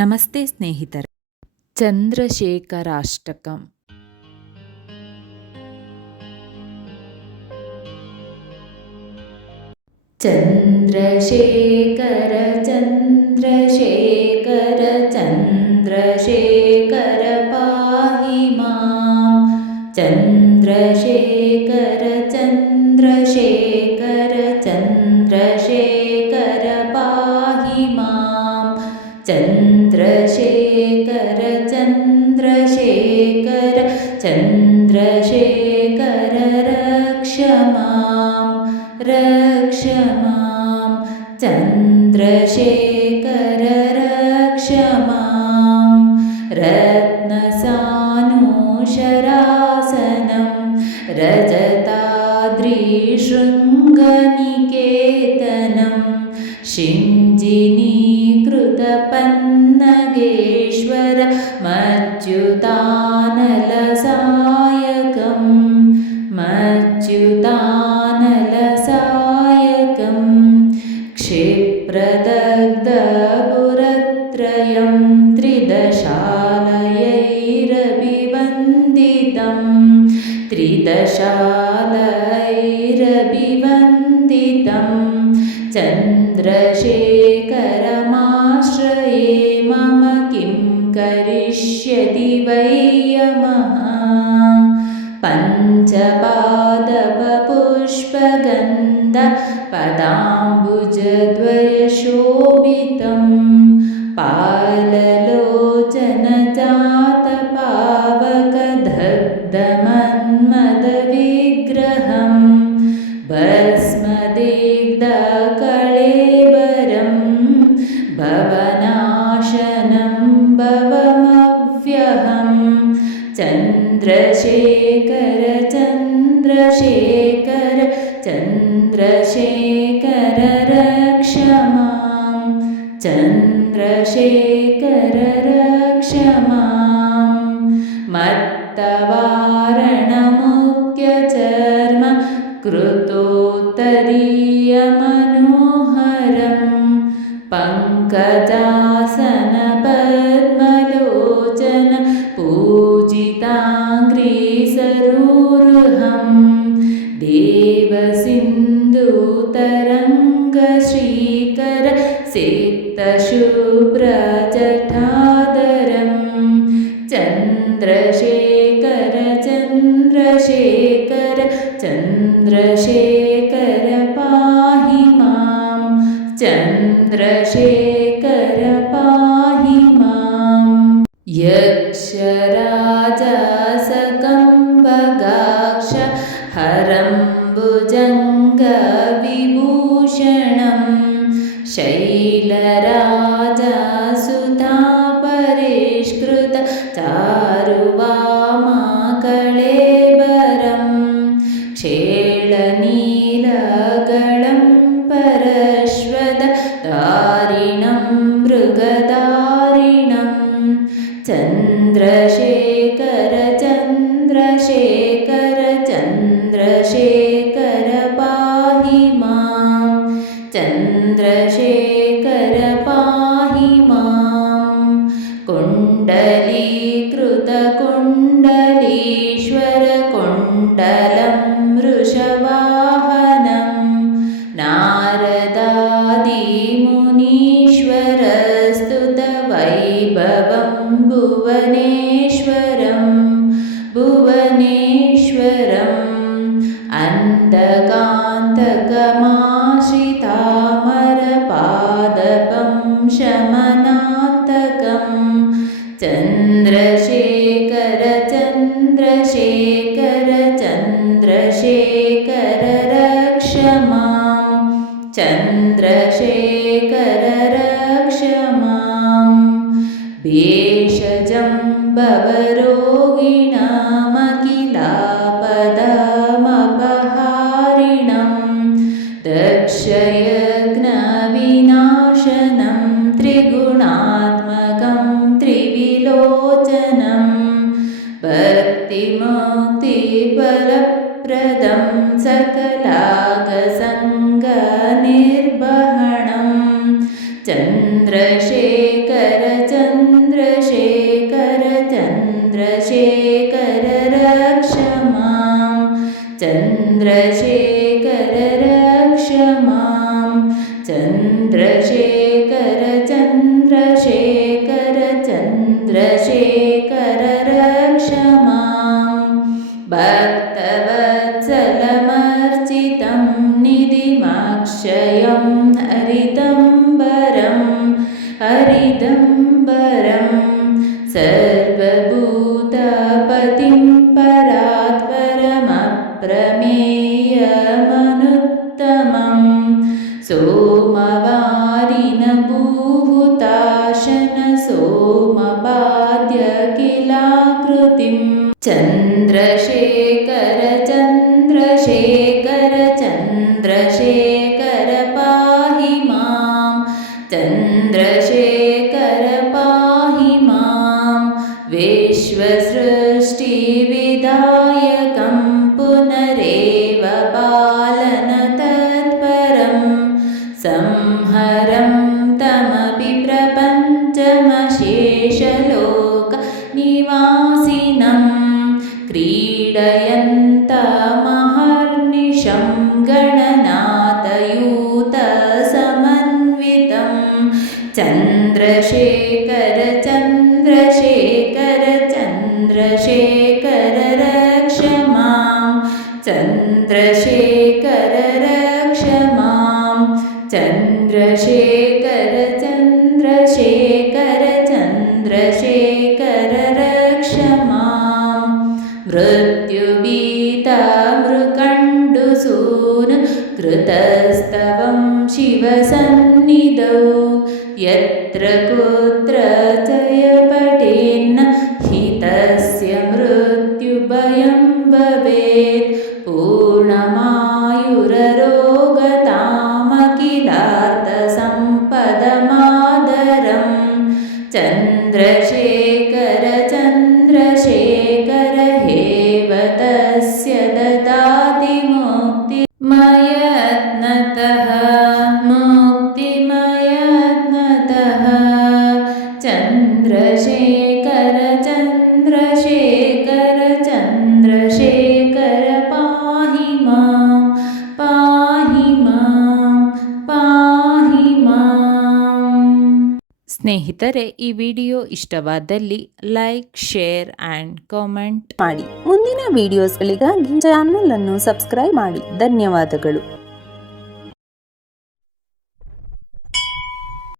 ನಮಸ್ತೆ ಸ್ನೇಹಿತರೆ. ಚಂದ್ರಶೇಖರಾಷ್ಟಕಂ. ಚಂದ್ರಶೇಖರ ಚಂದ್ರಶೇಖರ ಚಂದ್ರಶೇಖರ ಪಾಹಿ ಮಾಂ. ಚಂದ್ರಶೇಖರ ಚಂದ್ರಶೇಖರ ಚಂದ್ರಶೇಖರ ಪಾಹಿ ಮಾಂ. ಚಂದ್ರಶೇಖರ ಚಂದ್ರಶೇಖರ ಚಂದ್ರಶೇಖರ ರಕ್ಷ ಮಾಂ ರಕ್ಷ ಮಾಂ. ಚಂದ್ರಶೇಖರ ರಕ್ಷ ಮಾಂ. ರತ್ನಸಾನುಶರಾಸನಂ ರಜತಾದ್ರಿಶೃಂಗನಿಕೇತನಂ ಶಿಂಜಿನೀಕೃತಪನ್ನಗೇಶ್ವರ ಮಚ್ಯುತಾನಲಸಾಯಕಂ ಮಚ್ಯುತಾನಲಸಾಯಕಂ. ಕ್ಷಿಪ್ರದಗ್ಧಪುರತ್ರಯಂ ತ್ರಿದಶಾಲಯೈರಭಿವಂದಿತಂ ತ್ರಿದಶಾಲಯೈರಭಿವಂದಿತಂ. ಚಂದ್ರಶೇಖರಮಾಶ್ರಯೇ ಮಮ ಕಿಂ ಕರಿಷ್ಯತಿ ವೈ ಯಮಃ. ಪಂಚಪಾದಪಪುಷ್ಪಗಂಧ ಪದಾಂಬುಜದ್ವಯಶೋಭಿತಂ ಪಾಲಲೋಚನಜಾತಪಾವಕದಗ್ಧಮನ್ಮದವಿಗ್ರಹಂ ಭಸ್ಮದಿಗ್ಧಕಳೇಬರಂ ಭವನಾಶನಂ ಭವಮವ್ಯಹಂ. ಚಂದ್ರಶೇಖರ ಚಂದ್ರಶೇಖರ ಚಂದ್ರಶೇಖರ ರಕ್ಷ ಮಾಂ. ಚಂದ್ರಶೇಖರ ರಕ್ಷ ಮಾಂ. ಮತ್ತವಾರಣಮುಖ್ಯಚರ್ಮ ಕೃತೋತ್ತರೀಯಮನೋಹರಂ ಪಂಕಜಾಸನ ಪದ್ಮಲೋಚನ ಪೂಜಿತಾಂಘ್ರಿಸರೋರುಹಂ ದೇವಸಿಂಧೂತರಂಗಶ್ರೀಕರ ಸಿಕ್ತಶುಭ್ರಜಟಾಧರಂ. ಚಂದ್ರಶೇಖರ ಚಂದ್ರಶೇಖರ ಚಂದ್ರಶೇಖರ ಪಾಹಿ ಮಾಂ. ಚಂದ್ರಶೇಖರ ಪಾಹಿ ಮಾಂ. ಯಕ್ಷರಾಜಸಕಂಭಗಾಕ್ಷ ಹರಂ ಭುಜಂಗವಿಭೂಷಣಂ ಶೈಲರಾಜಸುಧಾಪರಿಷ್ಕೃತ ಚಾರುವಾಮಾಕಳೇಬರಂ ಕ್ಷೇಳನೀಲಗಳಂ ಪರಶ್ವದ ದಾರಿಣಂ ಮೃಗದಾರಿಣಂ. ಚಂದ್ರಶೇಖರ ಚಂದ್ರಶೇಖರ ಚಂದ್ರಶೇಖರ ಪಾಹಿ ಮಾಂ. ಚಂದ್ರಶೇಖರ ಪಾಹಿ ಮಾಂ. ಕುಂಡಲೀಕೃತ ಕುಂಡಲೀಶ್ವರ ಕುಂಡಲಂ ವೃಷವಾಹನಂ ನಾರದಾದಿಮುನೀಶ್ವರಸ್ತುತ ವೈಭವಂ ಭುವನೇಶ್ವರಂ ಭುವನೇಶ್ವರಂ. ಅಂಧಕಾಂತಕಮಾಶ್ರಿತಾಮರಪಾದಪಂ ಶಮನಾಂತಕಂ. ಚಂದ್ರಶೇಖರ ಚಂದ್ರಶೇಖರ ಚಂದ್ರಶೇಖರ ರಕ್ಷ ಮಾಂ. ಚಂದ್ರಶೇಖರ ರಕ್ಷ ಮಾಂ. ಭೇಷಜಂ ಭವರೋಗಿಣಾಮಖಿಲಾಪದಾಮಪಹಾರಿಣಂ ದಕ್ಷಯಜ್ಞವಿನಾಶನಂ ತ್ರಿಗುಣಾತ್ಮಕಂ ತ್ರಿವಿಲೋಚನಂ ಭಕ್ತಿಮುಕ್ತಿಫಲಪ್ರದಂ सकलागसङ्गनिर्वहणं चन्द्रशेखर नमाश्रयं हरिदम्बरं हरिदम्बरं सर्वभूतपतिं परात्परमप्रमेयमनुत्तमं सोमवारिन भूहुताशन सोमपाद्यखिलाकृतिं चन्द्रशेखर चन्द्रशेखर चन्द्रशेखर पाहि मां चन्द्रशेखर पाहि मां विश्वसृष्टिविधायकं पुनरेव पालन तत्परं संहरं तमपि प्रपञ्चमशेषलोकनिवासिनं क्रीडयन्तमहर्निशं गणनाथयूतसमन्वितं चन्द्रशेखर चन्द्रशेखर चन्द्रशेखर रक्ष मां चन्द्रशेखर रक्ष मां चन्द्रशेखर चन्द्रशेखर चन्द्रशेखर रक्ष मां मृत्युभीता मृकण्डुसून कृतस्तवं शिवसन्निधौ यत्र कुत्र जयपठेन्न हितस्य मृत्युभयं भवेत् पूर्णमायुररोगतामखिलार्थसम्पदमादरं चन्द्रशेखर चन्द्रशेखर हेव तस्य ददाति मुक्तिमयत्नतः चन्द्रशेखर चन्द्रशेखर चन्द्रशेखर पाहि मां पाहि मां पाहि मां। ಸ್ನೇಹಿತರೆ, ಈ ವಿಡಿಯೋ ಇಷ್ಟವಾದಲ್ಲಿ ಲೈಕ್, ಶೇರ್ ಆ್ಯಂಡ್ ಕಾಮೆಂಟ್ ಮಾಡಿ. ಮುಂದಿನ ವಿಡಿಯೋಸ್ಗಳಿಗಾಗಿ ಚಾನಲ್ ಅನ್ನು ಸಬ್ಸ್ಕ್ರೈಬ್ ಮಾಡಿ. ಧನ್ಯವಾದಗಳು.